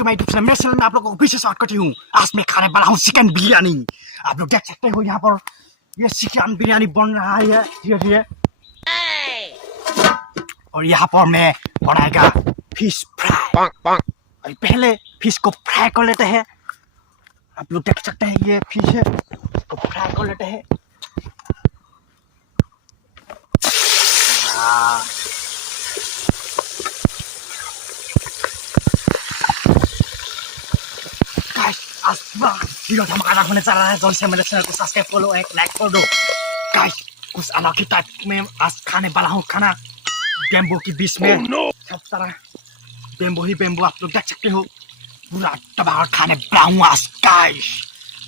To my YouTube channel. मेरे channel में आप लोगों को फिर से स्वागत करती हूँ। आज मैं खाने वाला हूँ चिकन बिरयानी। आप लोग देख सकते हो यहाँ पर ये चिकन बिरयानी बन रहा है धीरे धीरे। और यहाँ पर मैं बनाएगा फिश फ्राई। और पहले फिश को फ्राई कर लेते हैं। आप लोग देख सकते हैं ये फिश है, इसको फ्राई कर लेते हैं। आज वीडियो धमाकेदार होने जा रहा है। जल्द से मेरे चैनल को सब्सक्राइब कर लो, एक लाइक कर दो। गाइस कुछ अलग ही टाइप में आज खाने वाला हूँ खाना। बेम्बो के बीच में सब तरह बेम्बो ही बेम्बो आप लोग देख सकते हो। पूरा तबाह खाने वाला हूँ आज। गाइस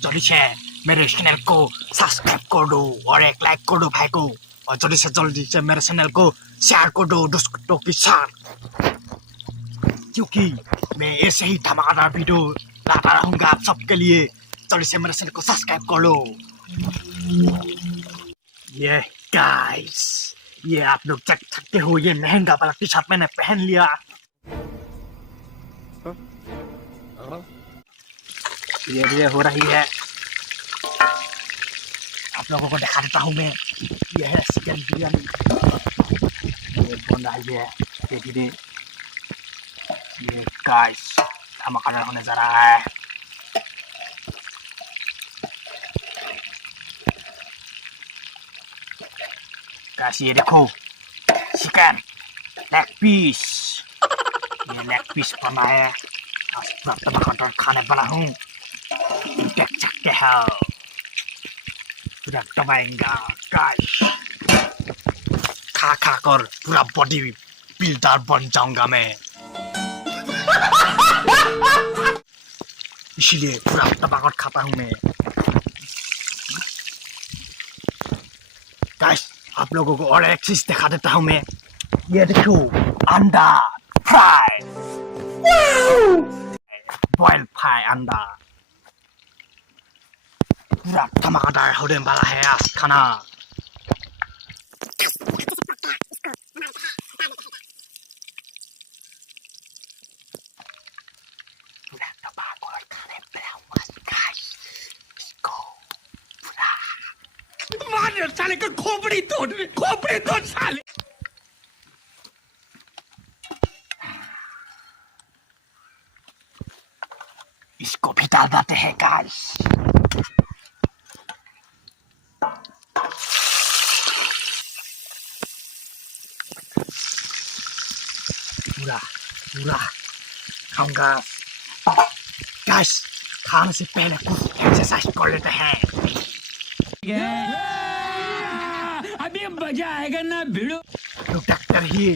जल्दी से मेरे चैनल को सब्सक्राइब कर दो और एक लाइक कर दो भाई को। और जल्दी से मेरे चैनल को शेयर कर दो दोस्तों के साथ, क्योंकि मैं ऐसे ही धमाकेदार वीडियो लाता रहूंगा आप सबके लिए। जल्दी से मेरे चैनल को सब्सक्राइब कर लो। ये गाइस ये आप लोग देख सकते हो, ये महंगा वाला टी शर्ट मैंने पहन लिया। ये हो रही है, आप लोगों को दिखा देता हूँ मैं। ये है चिकन बिरयानी, ये बन रही है धीरे धीरे। ये गाइस धमाकेदार होने जा रहा है। गाइस ये देखो चिकन लेग पीस, ये लेग पीस बना है। आज पूरा धमाकेदार खाने वाला हूँ, देख सकते हो। पूरा दबाएंगा गाइस, खा कर पूरा बॉडी बिल्डर बन जाऊंगा मैं। इसीलिए पूरा दबाकर खाता हूँ मैं। गाइस आप लोगों को और एक चीज दिखा देता हूँ मैं। ये देखो अंडा फ्राई, बॉइल फ्राई अंडा। पूरा धमाकेदार होने वाला है आज खाना। साले का खोपड़ी तोड़ साले। इसको भी डाल देते हैं गाइस। पूरा खाऊंगा गाइस। खाने से पहले कुछ एक्सरसाइज कर लेते हैं। अभी मजा आएगा ना भिड़ो। डॉक्टर ही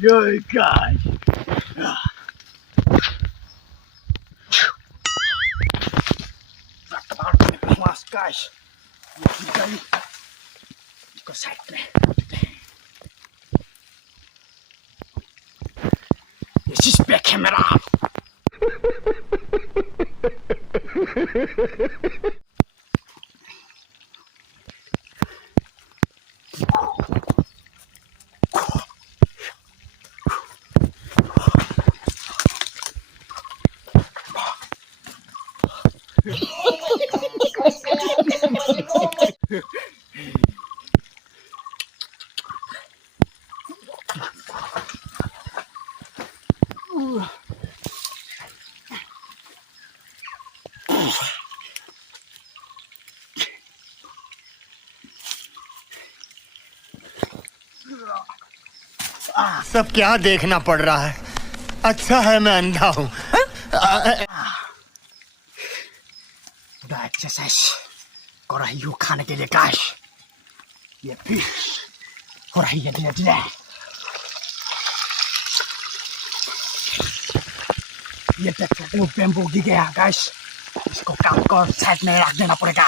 Yo guys, guys, go side में। This is back camera. सब क्या देखना पड़ रहा है। अच्छा है मैं अंधा हूँ। एक्सरसाइज कर रही हूँ खाने के लिए guys. Ya fish. Ora iya dia. ये ट्रैक्टर को बैम्बू गिर गया गाइस इसको काट कर साइड में रख देना पड़ेगा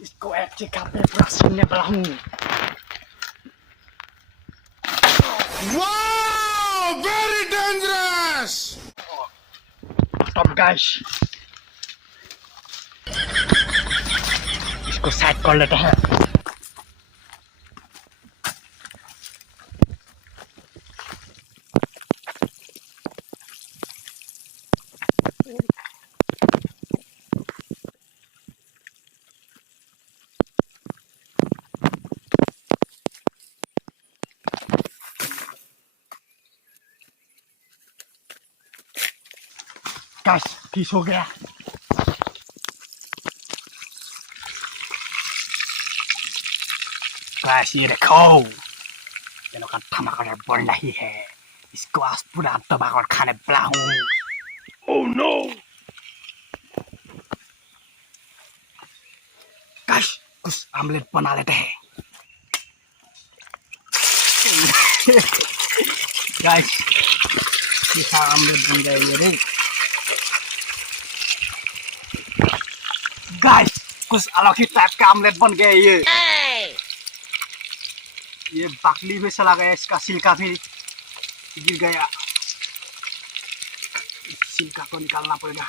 इसको एक जगह पे पूरा सुनने वाला हूँ Wow! Very dangerous! Stop guys इसको साइड कर लेते हैं गाइस फिश हो गया गाइस ये देखो ये लोग का टमाटर बन रही है इसको आज पूरा टमाटर खाने वाला हूँ ओह नो गाइस कुछ आमलेट बना लेते हैं गाइस ये आमलेट बन गया ये रे गाइस कुछ अलग ही टाइप का आमलेट बन गया ये बाकली भी चला गया इसका छिलका भी गिर गया छिलका को निकालना पड़ेगा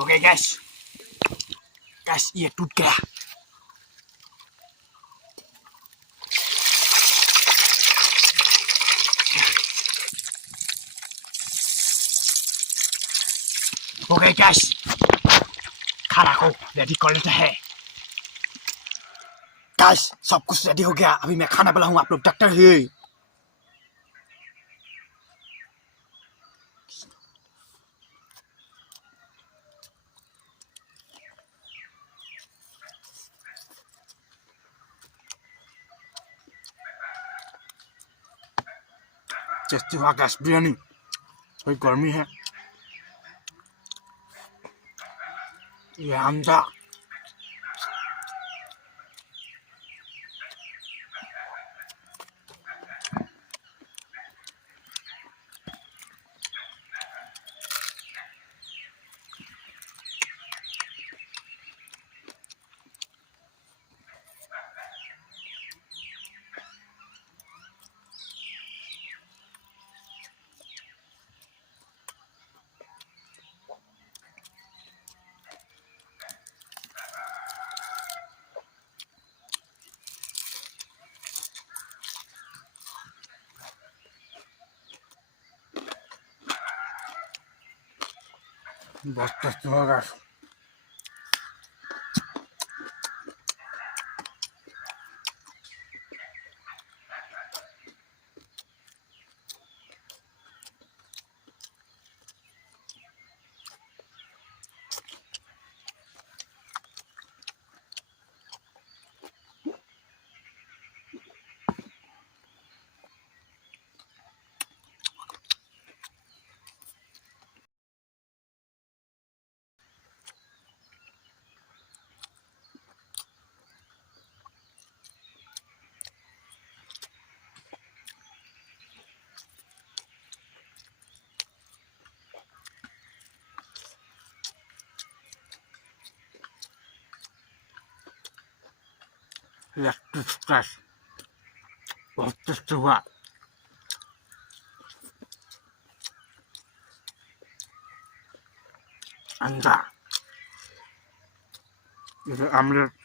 ओके गैस गैस ये टूट गया ओके गैस खाना को रेडी कर लेते हैं गैस सब कुछ रेडी हो गया अभी मैं खाना वाला हूँ आप लोग डॉक्टर है टेस्टी हुआ गैस बिरयानी थोड़ी गर्मी है ये अंडा बहुत टेस्टी हुआ गैस स्ट्रेस बहुत टेस्टी हुआ अंडा ये आमलेट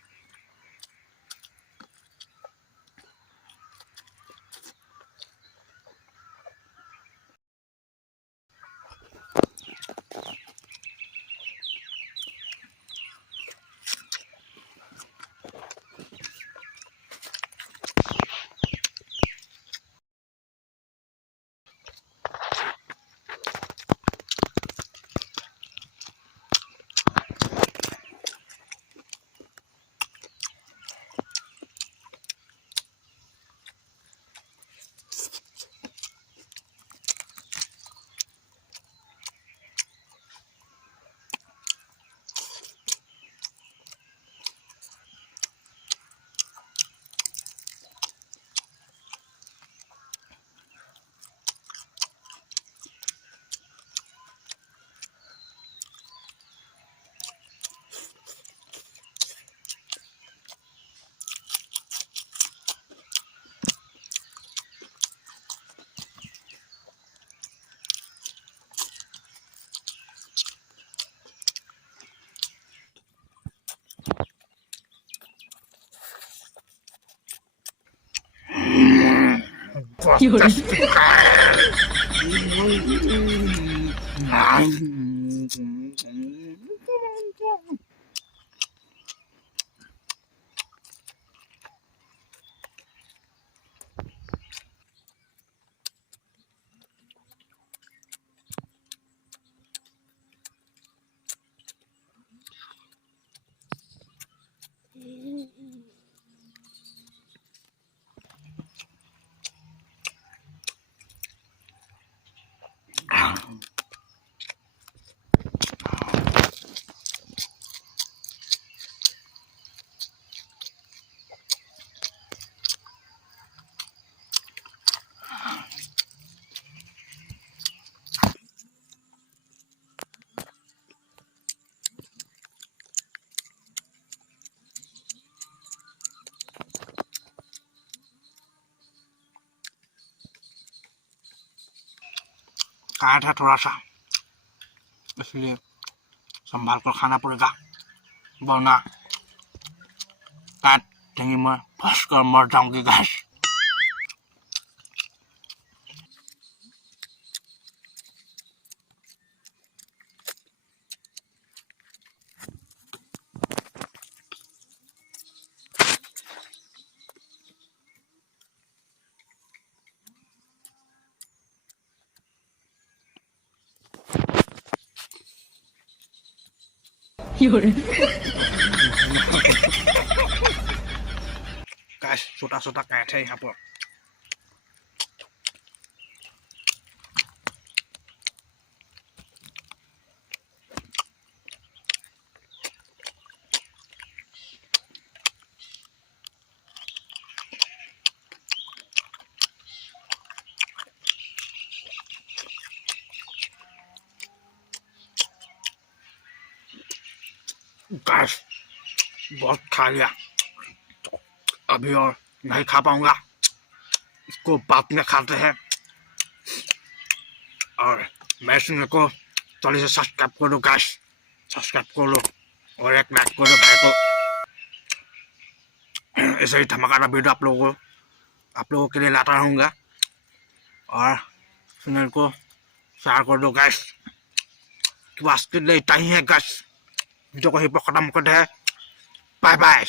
काट है थोड़ा सा, इसलिए संभाल कर खाना पड़ेगा, वरना काट ठेंगी में फंस कर मर जाऊंगी गैस। गैस छोटा छोटा काट है यहाँ पर। गैस बहुत खा लिया, अभी और नहीं खा पाऊंगा, इसको बाद में खाते हैं। और मैं सुनने को जल्दी से सब्सक्राइब कर दो गैस, सब्सक्राइब कर लो और एक लाइक कर दो भाई को। ऐसे ही धमाकेदार वीडियो आप लोगों के लिए लाता रहूँगा। और चैनल को शेयर कर दो गैस। कि आज के लिए इतना ही है गैस, वीडियो को यहीं पर खत्म करते हैं। Bye bye.